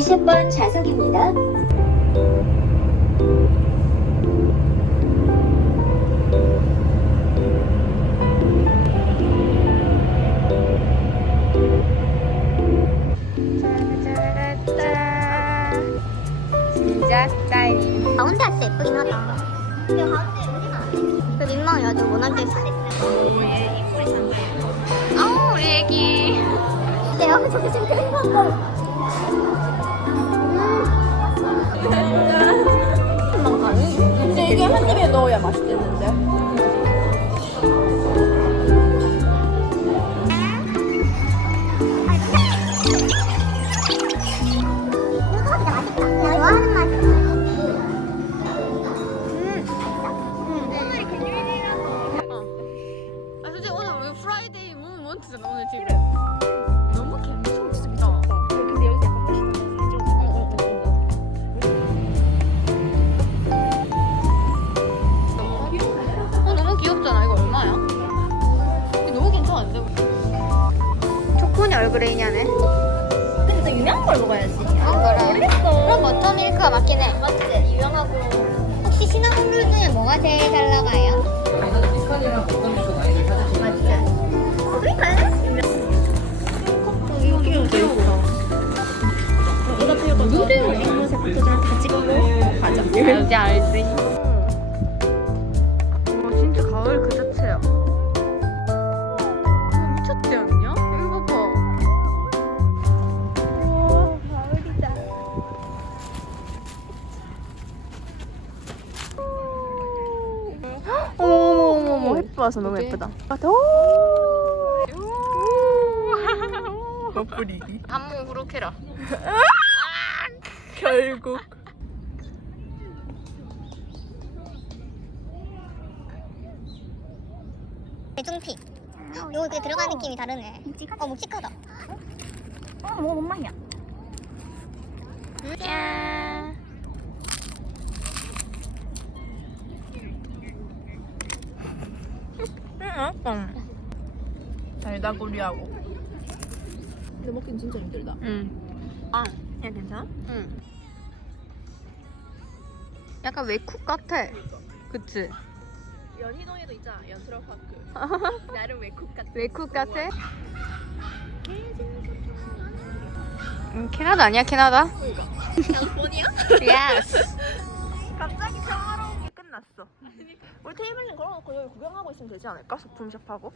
20번 좌석입니다. 진작다이닝. 가운데 할때 예쁘긴 하다. 근데 가운데 어디가 안 돼? 그 민망해 아주 못 앉아있어. 오얘 입술이 상당해. 우리 애기. 내가 저기 지금 그린 거. 근데 이게 한 입에 넣어야 맛있겠는데? 좋아하는 맛. 솔직히 오늘 우리 프라이데이 무브먼트잖아 오늘 지금. 너무 괜찮 진짜. 근데 여기서 약간 멋있다. 너무 귀엽잖아. 이거 얼마야? 이거 너무 괜찮은데? 초코니 얼그레이냐네. 근데 더 유명한 걸 먹어야지. 그래. 모르겠어. 그럼 버터밀크가 맞긴 해. 맞지? 유명하고. 혹시 시나몬롤 중에 뭐가 제일 잘 나가요? 피칸이랑 버터밀크 많이들 찾으시는 그러니까요. 이거 귀여워. 무딘입니당 포토전 다 찍고 가자. 알지. 와 진짜 가을 그 자체야. 미쳤지 않냐? 이거 봐봐. 우와 가을이다. 어머머머머 햇빛 와서 너무 예쁘다. 버프리기 안무 그렇게라. 결국 대중피. 요거 되게 들어간 느낌이 다르네. 묵직하다. 묵직하다. 뭐 뭔 맛이야? 짠. 약간 달다구리하고 근데 먹긴 진짜 힘들다. 응. 아, 야 괜찮아? 응. 약간 외국 같아. 그치? 연희동에도 있잖아, 연트럴파크. 나름 외국 같아. 외국 같아? 캐나다 아니야 캐나다? 캘리포니아? 예스. 갑자기 평화로운 게 끝났어. 우리 테이블링 걸어놓고 여기 구경하고 있으면 되지 않을까? 소품샵하고.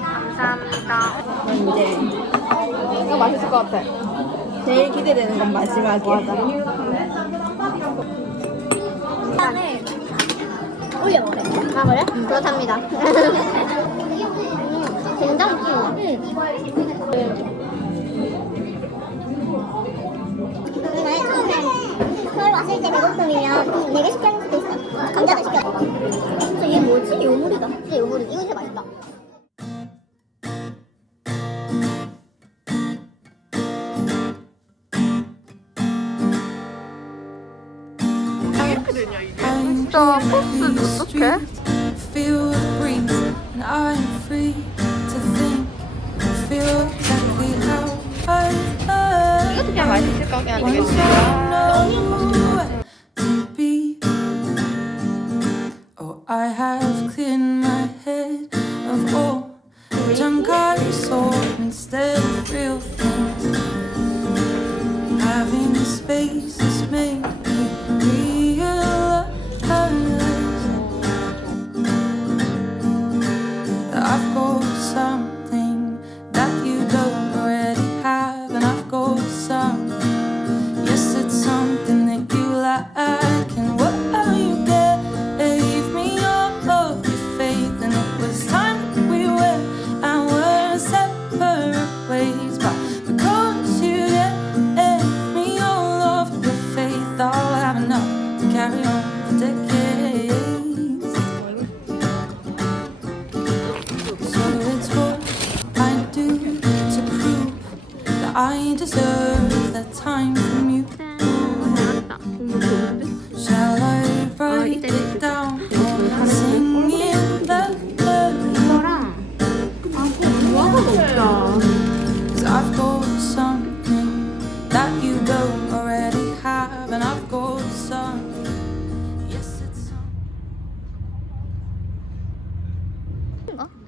감사합니다. 이제 이거 맛있을 것 같아. 제일 기대되는 건 마지막이야. 일단은 올려 먹래. 아 그래? 그렇답니다. 된장찌개. 이번에 처음에 서울 왔을 때 배고픔이면 4개 시켜 먹을 수도 있어. 감자도 시켜. 진짜 이게 뭐지? 요물이다. 진짜 요물이. 이거 진짜 맛있다. 진짜 코스 어떡해? Feel the breeze, and I'm free to think, feel exactly how I love. 이것도 그냥 맛있을 거 그냥 Once 되겠지. I know where to be. Oh, I have cleared my head of all the junk I saw instead of real things. Having a space has made me realize I've got something that you don't already have, and I've got some. Yes, it's something that you like, and what you gave me all of your faith, and it was time that we went and were separate ways, but because you gave me all of your faith, I'll have enough to carry on for decades. I deserve that time from you. Shall I write it down? 'Cause I've got something that you don't already have, and I've got something. Yes, it's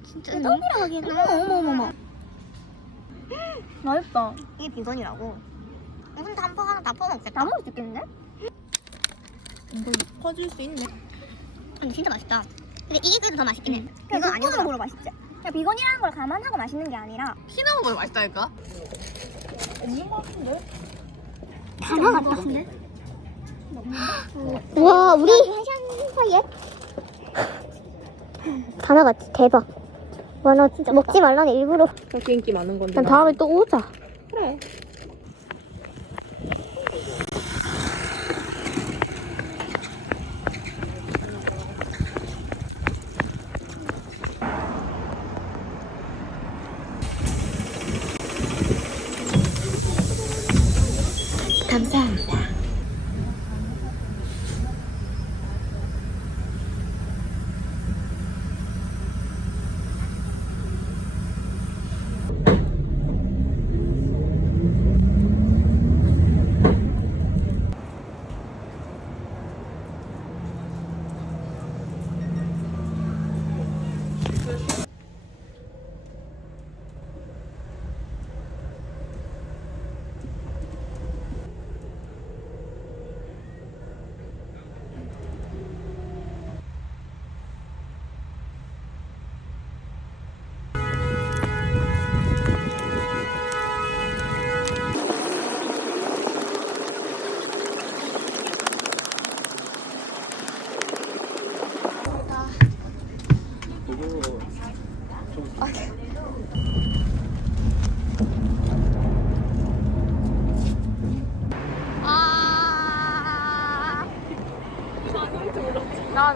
진짜 떡이라 하기에는 어머어머어머 맛있다. 이게 비건이라고. 근데 한 포 하나 다 퍼먹겠다. 다 먹을 수 있겠는데? 퍼줄 수 있네. 근데 진짜 맛있다. 근데 이게 그래도 더 맛있긴 해. 이건 이건 아니잖아. 아니고 맛있지. 그냥 비건이라는 걸 감안하고 맛있는 게 아니라 피나온 거 맛있다니까? 단어 같은데? 와 우리 한 시간 사이에 단어 같아. 대박. 와 나 진짜 먹지 말라는 일부러. 그렇게 인기 많은 건데. 난 다음에 또 오자. 그래. 감사합니다.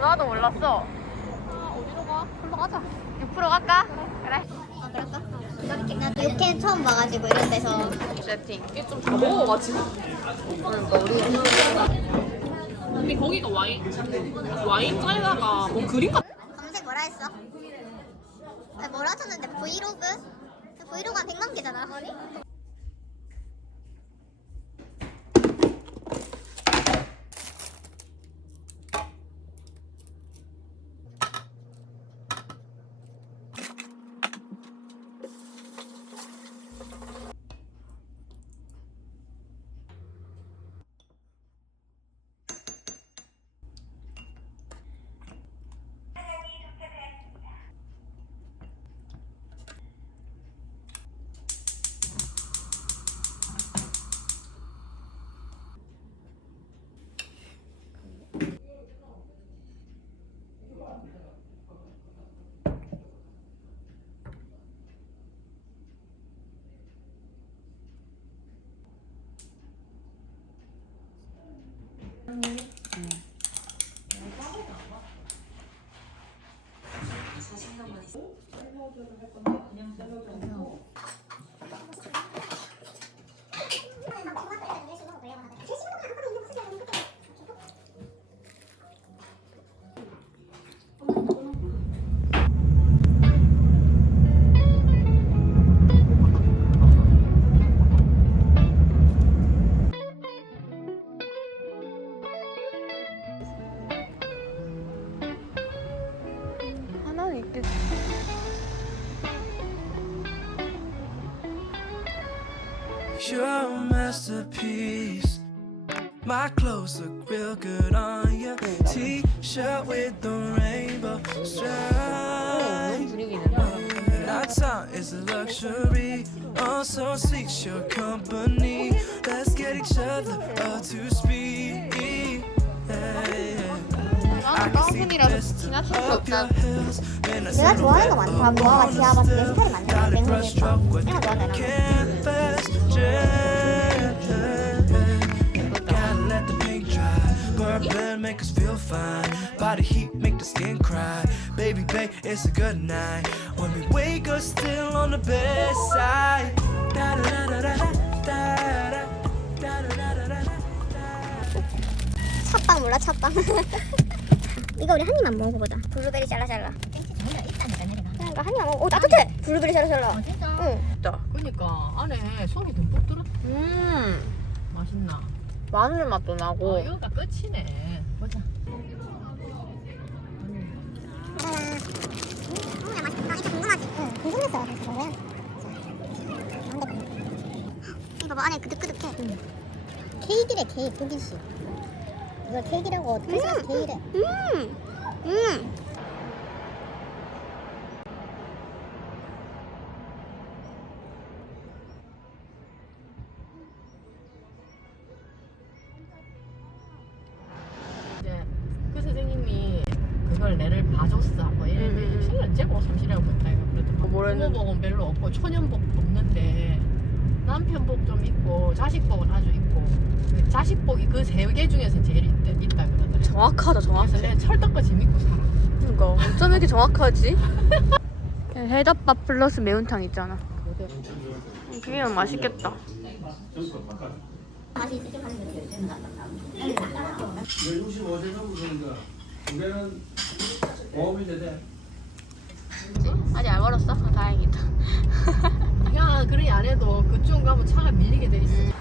나도 몰랐어. 어디로 가? 글로 가자. 6% 갈까? 그래. 그럴까? 나도 육회 처음 봐가지고 이런 데서 세팅. 이게 좀 다 먹어가지고. 그러니까 우리 근데 거기가 와인 짜에다가 뭐 그림 같은. 검색 뭐라 했어? 아니, 뭐라 하셨는데 브이로그? 브이로그 한 100만 개잖아. 아니? 하나는 있겠지. You're a masterpiece. My clothes look real good on you. T-shirt with the rainbow stripes. Our time is a luxury. Oh, so sweet your company. Let's get each other up to speed. 나는 빵순이라도 지나칠 수 없다. 내가 좋아하는 거 많다. 뭐가 같이 와봤을 때 스타일이 많다. 맹물이니까. 내가 좋아하는 Bourbon make us feel fine. Body heat make the skin cry. Baby, babe, it's a good night. When we wake up still on the bedside. 찻빵 몰라 찻빵. 이거 우리 한 입만 먹어보자. 블루베리 샬라샬라. 그러니까 한 입만 먹어. 오 따뜻해. 블루베리 샬라샬라. 진짜. 그러니까 안에 속이 듬뿍 들었다. 맛있나? 마늘 맛도 나고. 이거가 끝이네. 보자. 궁금했어요. 이거 봐, 안에 그득그득해. 케이크래, 케이크, 독일식. 이걸 케이크라고 크리스마스 케이크래. 이제 그 선생님이 그걸 내를 봐줬어. 뭐 이랬는데 신을 째고 삼시라고 했다. 이거 그랬더니 뭐랬는데? 부모복은 별로 없고 초년복 없는데 남편복 좀 있고 자식복은 아주 있고 자식복이 그 세 개 중에서 제일 있다 그러더래. 정확하다, 정확해. 그래서 내가 철떡같이 믿고 살아. 그러니까 어쩜 이렇게 정확하지? 해덮밥 플러스 매운탕 있잖아. 비빔면 맛있겠다. 맛이 있으신 분이 되는 것 같다. 65세 정도니까 우리는 보험이 되대. 아직 안 멀었어? 다행이다. 야, 그러니 안 해도 그쪽 가면 차가 밀리게 돼 있어.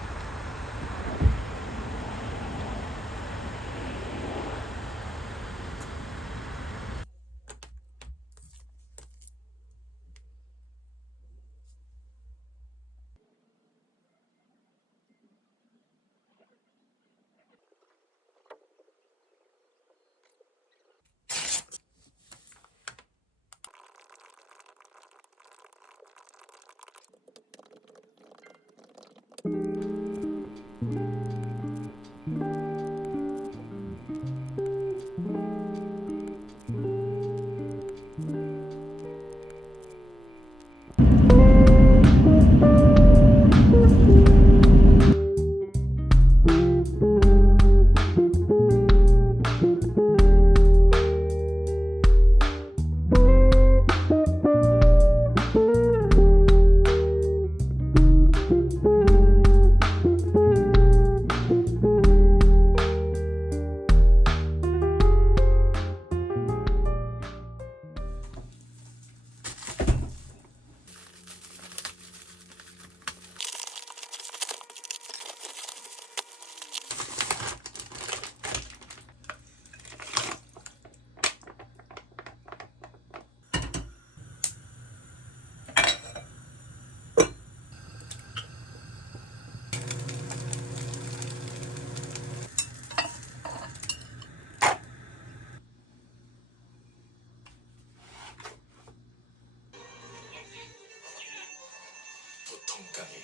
통깡이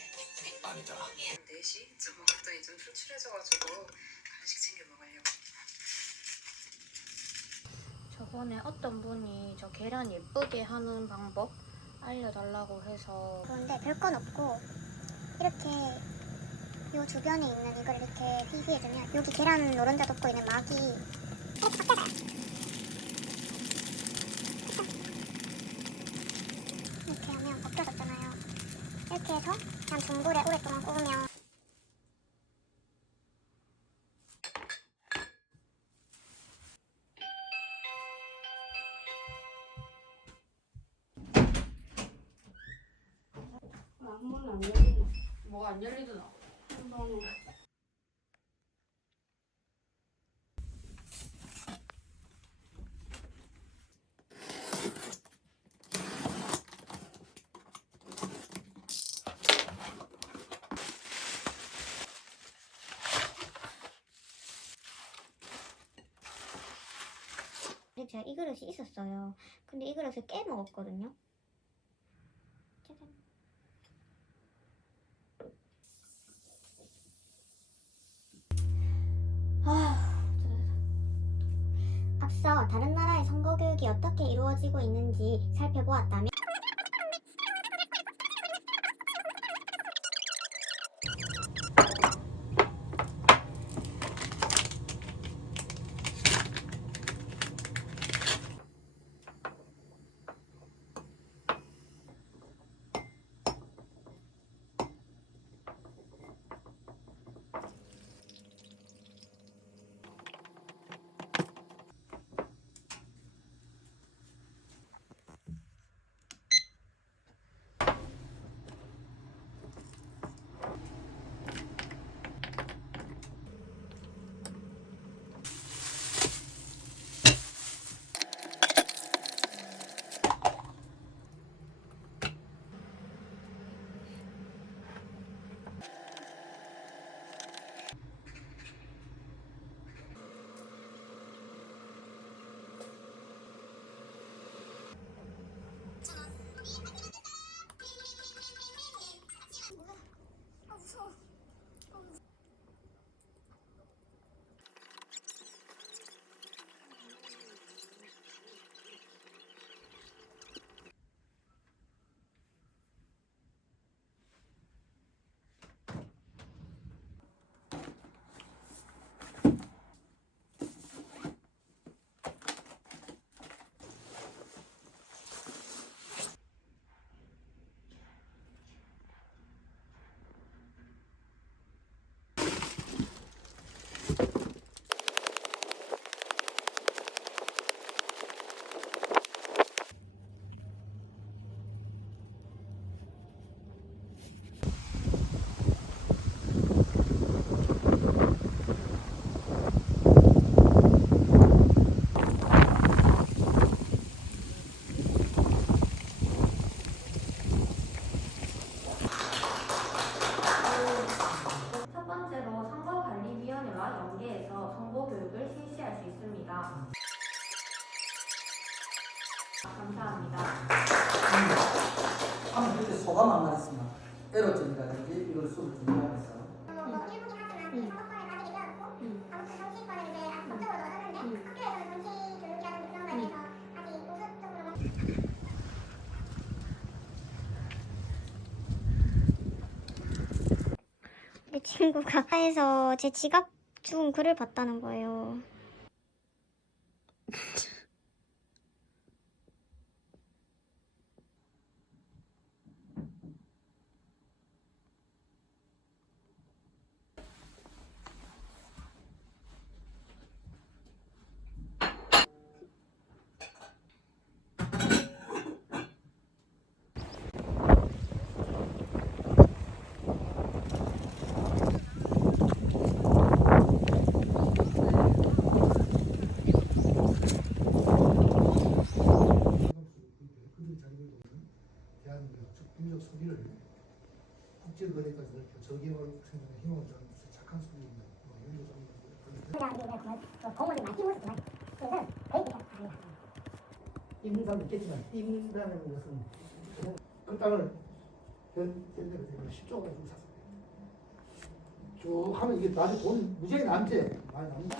아니다. 4시쯤 먹었더니 좀 출출해져가지고 간식 챙겨 먹으려고. 저번에 어떤 분이 저 계란 예쁘게 하는 방법 알려달라고 해서. 그런데 별건 없고 이렇게 요 주변에 있는 이걸 이렇게 비비해주면 여기 계란 노른자 덮고 있는 막이 이렇게 벗겨져요. 이렇게 하면 벗겨졌잖아요. 이렇게 해서 그냥 중불에 오랫동안 구우면 뭐가 안 열리더라. 제가 이 그릇이 있었어요. 근데 이 그릇을 깨먹었거든요. 짜잔. 앞서 다른 나라의 선거 교육이 어떻게 이루어지고 있는지 살펴보았다면 조금만 말했으면 에러점이라든지 이걸 수를 준비하면서 내 친구가 회사에서 제 지갑 중 글을 봤다는 거예요. 국민적 소비를 국제거래까지 이렇게 저기화할 생각에 힘을 좀 착한 소비입니다. 공원이 많이 모습만 그래서 거의 있는 사람도 있겠지만 있다는 것은 그 땅을 현대가 되면 10조가 주고 샀어요. 쭉 하면 이게 나중에 돈 무지하게 남지 많이 남는다.